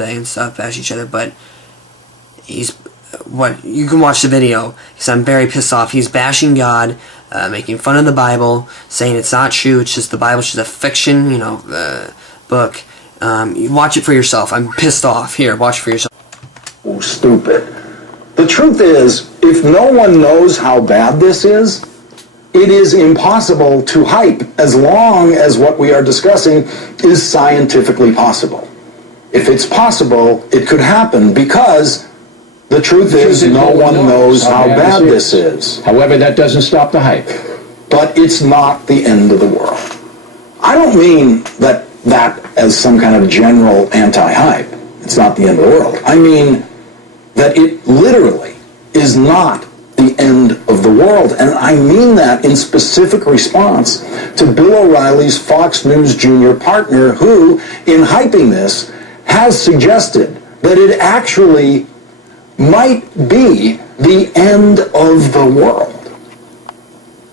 day and stuff, bash each other, but you can watch the video, because I'm very pissed off. He's bashing God, making fun of the Bible, saying it's not true, it's just the Bible's just a fiction, book. You watch it for yourself. I'm pissed off. Here, watch it for yourself. Oh, stupid. The truth is, if no one knows how bad this is, it is impossible to hype as long as what we are discussing is scientifically possible. If it's possible, it could happen, because the truth is no one knows how bad this is. However, that doesn't stop the hype. But it's not the end of the world. I don't mean that as some kind of general anti-hype. It's not the end of the world. I mean that it literally is not the end of the world. And I mean that in specific response to Bill O'Reilly's Fox News Jr. partner, who, in hyping this, has suggested that it actually might be the end of the world.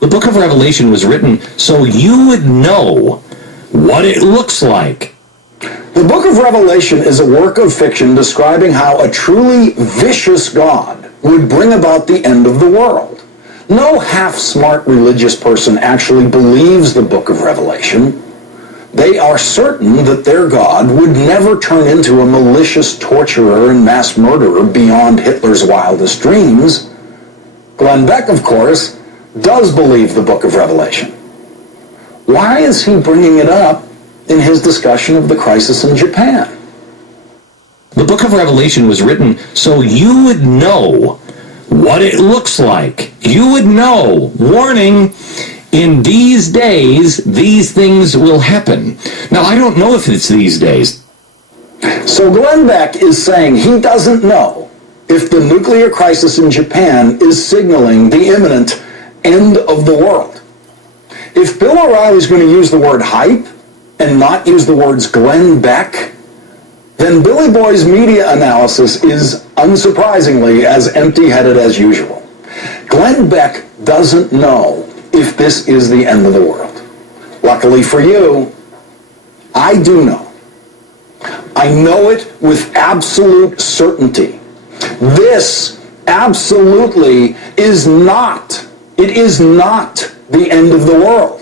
The book of Revelation was written so you would know what it looks like. The book of Revelation is a work of fiction describing how a truly vicious God would bring about the end of the world. No half-smart religious person actually believes the book of Revelation. They are certain that their God would never turn into a malicious torturer and mass murderer beyond Hitler's wildest dreams. Glenn Beck, of course, does believe the book of Revelation. Why is he bringing it up in his discussion of the crisis in Japan? The book of Revelation was written so you would know what it looks like. You would know. Warning, in these days, these things will happen. Now, I don't know if it's these days. So Glenn Beck is saying he doesn't know if the nuclear crisis in Japan is signaling the imminent end of the world. If Bill O'Reilly is going to use the word hype and not use the words Glenn Beck, then Billy Boy's media analysis is, unsurprisingly, as empty-headed as usual. Glenn Beck doesn't know if this is the end of the world. Luckily for you, I do know. I know it with absolute certainty. This absolutely is not, it is not the end of the world.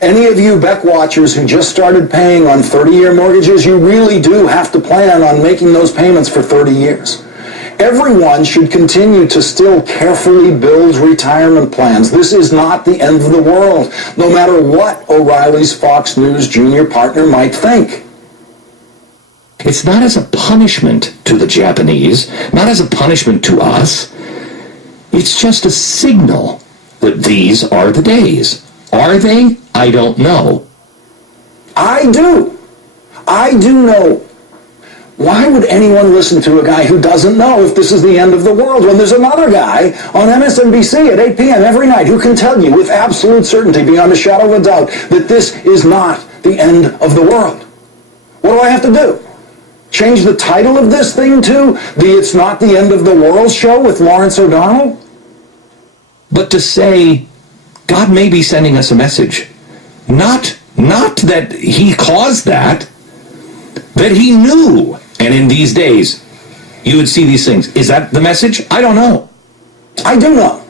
Any of you Beck watchers who just started paying on 30-year mortgages, you really do have to plan on making those payments for 30 years. Everyone should continue to still carefully build retirement plans. This is not the end of the world, no matter what O'Reilly's Fox News Jr. partner might think. It's not as a punishment to the Japanese, not as a punishment to us. It's just a signal that these are the days. Are they? I don't know. I do. I do know. Why would anyone listen to a guy who doesn't know if this is the end of the world when there's another guy on MSNBC at 8 p.m. every night who can tell you with absolute certainty, beyond a shadow of a doubt, that this is not the end of the world? What do I have to do? Change the title of this thing to the It's Not the End of the World show with Lawrence O'Donnell? But to say, God may be sending us a message. Not that he caused that he knew. And in these days, you would see these things. Is that the message? I don't know. I do know.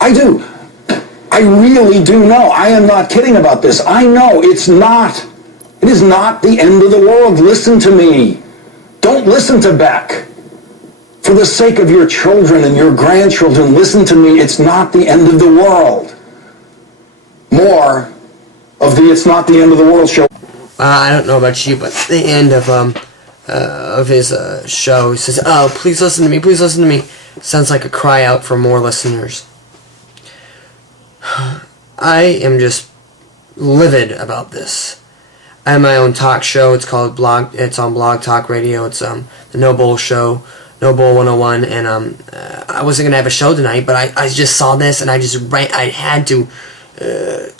I do. I really do know. I am not kidding about this. I know it's not. It is not the end of the world. Listen to me. Don't listen to Beck. For the sake of your children and your grandchildren, listen to me. It's not the end of the world. More of the It's Not the End of the World show. I don't know about you, but at the end of his show, he says, "Oh, please listen to me, please listen to me." Sounds like a cry out for more listeners. I am just livid about this. I have my own talk show. It's called Blog. It's on Blog Talk Radio. It's the No Bull Show, No Bull 101, and I wasn't gonna have a show tonight, but I just saw this and I had to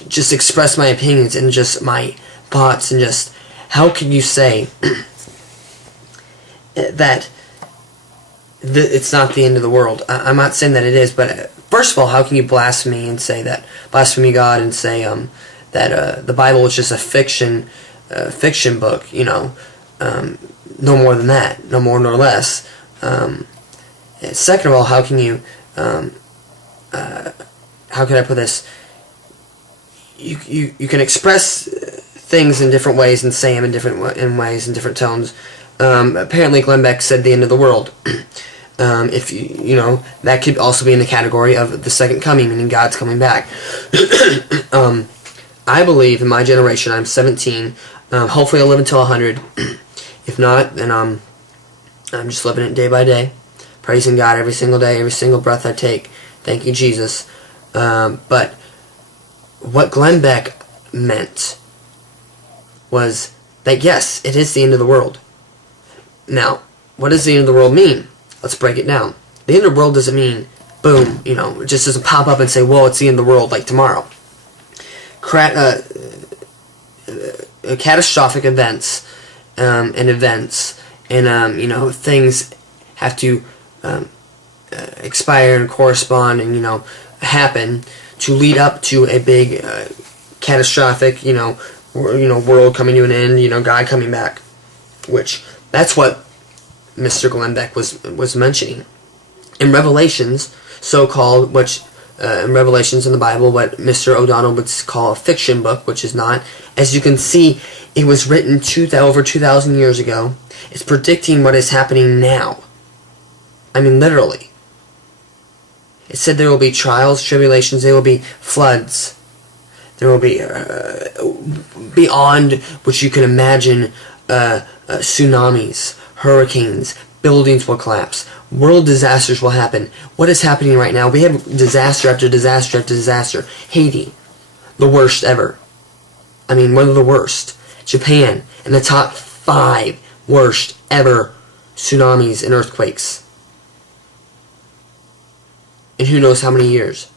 just express my opinions and just my thoughts, and just how can you say that it's not the end of the world? I'm not saying that it is, but first of all, how can you blaspheme and say that, blaspheme God, and say that the Bible is just a fiction book? You know, No more than that. No more nor less. Second of all, how can you... how can I put this? You can express things in different ways and say them in different ways in different tones. Apparently, Glenn Beck said the end of the world. If you know, that could also be in the category of the second coming, meaning God's coming back. I believe in my generation, I'm 17. Hopefully, I'll live until 100. If not, then I'm just living it day by day, praising God every single day, every single breath I take. Thank you, Jesus. But what Glenn Beck meant was that, yes, it is the end of the world. Now, what does the end of the world mean? Let's break it down. The end of the world doesn't mean, boom, you know, it just doesn't pop up and say, whoa, it's the end of the world, like tomorrow. Catastrophic events and you know, things have to expire and correspond and, you know, happen to lead up to a big catastrophic, you know, world coming to an end, you know, God coming back, which that's what Mr. Glenn Beck was mentioning in Revelations, so-called, which in Revelations in the Bible, what Mr. O'Donnell would call a fiction book, which is not. As you can see, it was written over 2,000 years ago. It's predicting what is happening now. I mean, literally. It said there will be trials, tribulations, there will be floods. There will be, beyond which you can imagine, tsunamis, hurricanes, buildings will collapse, world disasters will happen. What is happening right now? We have disaster after disaster after disaster. Haiti, the worst ever. I mean, one of the worst. Japan, in the top 5 worst ever tsunamis and earthquakes. In who knows how many years.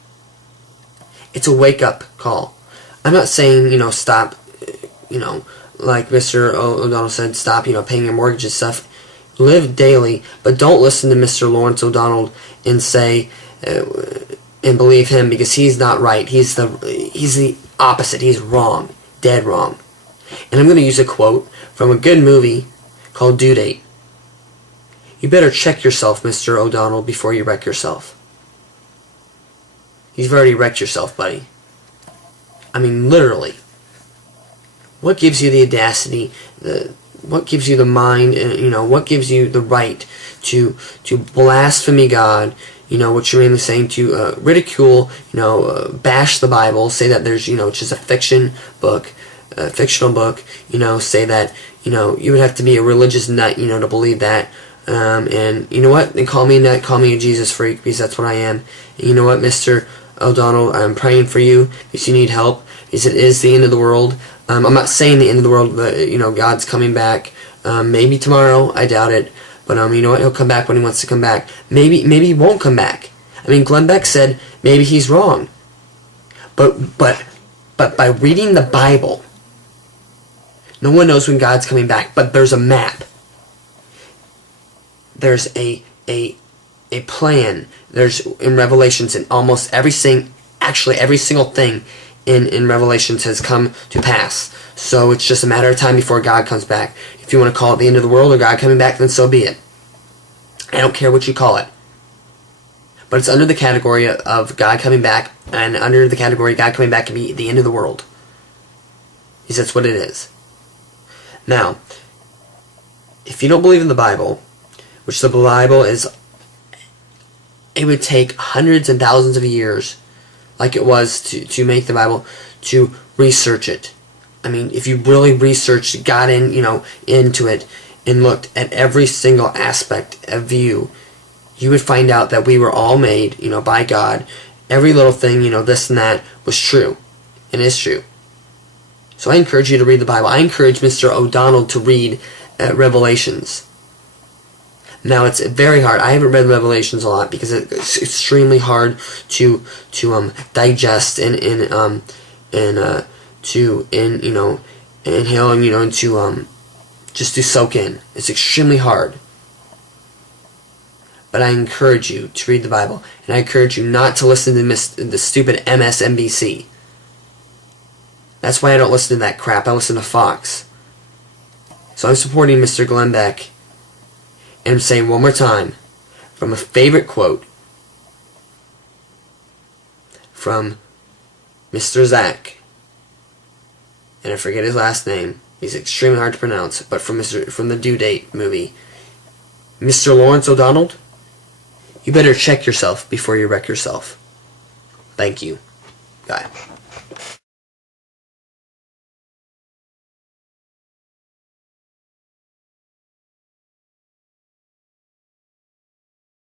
It's a wake-up call. I'm not saying, you know, stop, you know, like Mr. O'Donnell said, stop, you know, paying your mortgage and stuff. Live daily, but don't listen to Mr. Lawrence O'Donnell and say, and believe him, because he's not right. He's the opposite. He's wrong. Dead wrong. And I'm going to use a quote from a good movie called Due Date. You better check yourself, Mr. O'Donnell, before you wreck yourself. You've already wrecked yourself, buddy. I mean, literally. What gives you the audacity, what gives you the mind, you know, what gives you the right to blaspheme God, you know, what you're mainly saying, to ridicule, you know, bash the Bible, say that there's, you know, just a fictional book, you know, say that, you know, you would have to be a religious nut, you know, to believe that. And you know what? They call me a nut, call me a Jesus freak, because that's what I am. And you know what, Mr. O'Donnell, I'm praying for you because you need help, because it is the end of the world. I'm not saying the end of the world, but, you know, God's coming back. Maybe tomorrow, I doubt it. But, you know what, he'll come back when he wants to come back. Maybe he won't come back. I mean, Glenn Beck said maybe he's wrong. But by reading the Bible, no one knows when God's coming back, but there's a map. There's a plan. There's, in Revelations, and almost every single thing in Revelations has come to pass. So it's just a matter of time before God comes back. If you want to call it the end of the world or God coming back, then so be it. I don't care what you call it. But it's under the category of God coming back, and under the category God coming back can be the end of the world. Because that's what it is. Now, if you don't believe in the Bible, which the Bible is, it would take hundreds and thousands of years, like it was to make the Bible, to research it. I mean, if you really researched, got in, you know, into it, and looked at every single aspect of you, you would find out that we were all made, you know, by God. Every little thing, you know, this and that was true, and is true. So I encourage you to read the Bible. I encourage Mr. O'Donnell to read Revelations. Now, it's very hard. I haven't read Revelations a lot because it's extremely hard to digest and to you know, inhale, and, you know, and to just to soak in. It's extremely hard. But I encourage you to read the Bible, and I encourage you not to listen to the stupid MSNBC. That's why I don't listen to that crap. I listen to Fox. So I'm supporting Mr. Glenn Beck. And I'm saying one more time, from a favorite quote from Mr. Zach, and I forget his last name. He's extremely hard to pronounce, but from the Due Date movie, Mr. Lawrence O'Donnell, you better check yourself before you wreck yourself. Thank you. Bye.